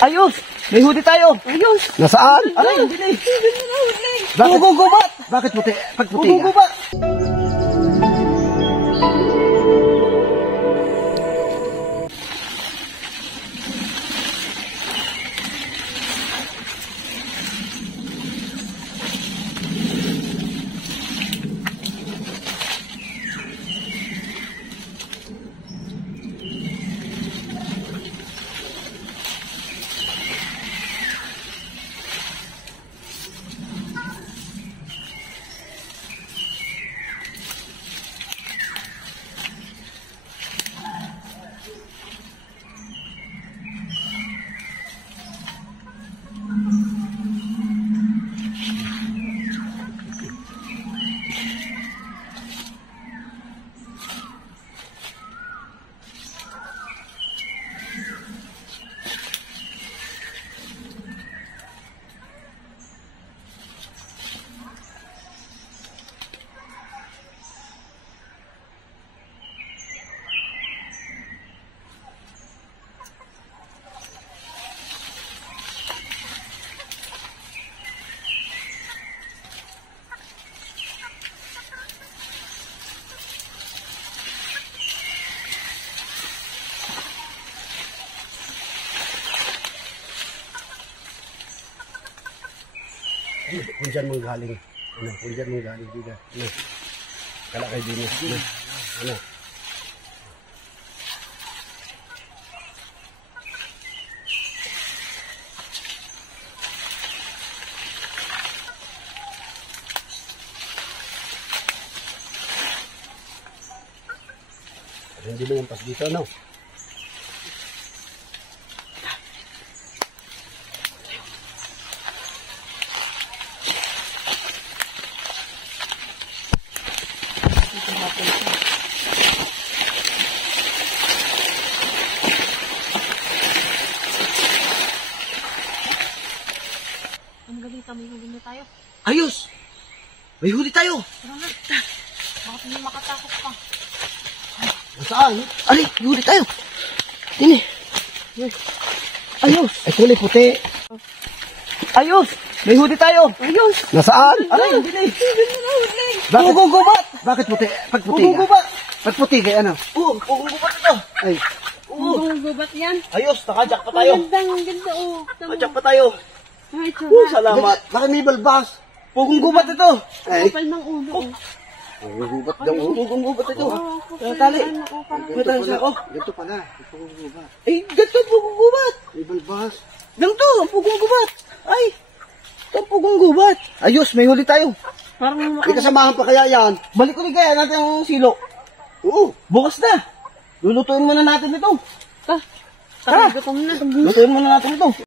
Ayos! May huli tayo! Ayos! Nasaan? Aray, hindi na eh! Bakit? Gugubat! Bakit puti? Pag puti ka? Gugubat! Kung dyan mong galing. Ano? Kung dyan mong galing dito. Ano? Kala kayo din. Ano? Ano? Hindi mo yung pas dito, ano? Ang galing kami, huli na tayo. Ayos! May huli tayo! Tara na. Bakit hindi makatakot pa? Nasaan? Aray! May huli tayo! Dini! Ayos! Ay, kulay puti. Ayos! May huli tayo! Ayos! Nasaan? Aray! Hindi na eh! Bakit? Gugubat! Bakit puti? Pag puti ka? Gugubat! Pag puti ka, ano? Gugubat ito! Ay, Ang gubat yan. Ayos! Nakajak pa tayo! Ang ganda oh. Nakajak pa tayo! Ay, tsura. Salamat! bakit may balbas? Pugong gubat ito! Ay, Kapal ng ulo oh. gubat daw. Pugong gubat ito! Kapal Tali! ng ulo, parang May tansya ako! Ganito pala. Ito ang gubat. Eh, ganito ang pugong gubat! May balbas. Ganito ang pugong gubat! Ay! Ito ang pugong gubat! Ayos! May huli tayo! Parang May kasamahan pa kaya yan? Balik ulit kaya natin ang silo! Oo. Bukas na! Lulutuin muna natin ito! Tara, gutom na. Lutuin muna natin ito!